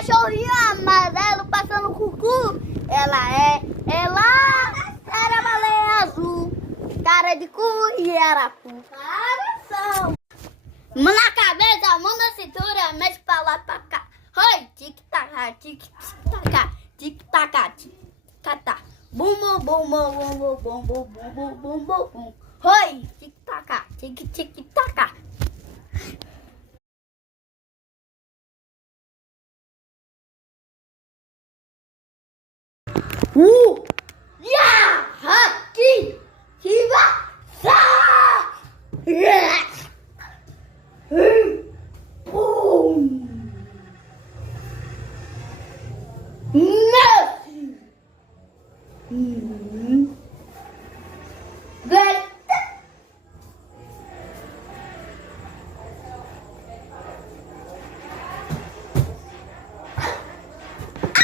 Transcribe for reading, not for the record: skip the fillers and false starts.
cachorrinho amarelo passando cucu. Ela era baleia azul, cara de cu e arapu. Coração. Mão na cabeça, mão na cintura, mexe pra lá pra cá. Oi, tic-tac, tic-tac, tic-tac, tic-tac. Bum, bum, bum, bum, bum, bum, bum, bum, bum, bum, bum, bum. Oi, tic-tac, tic-tic-tac. Ya, haki, kiba, sa.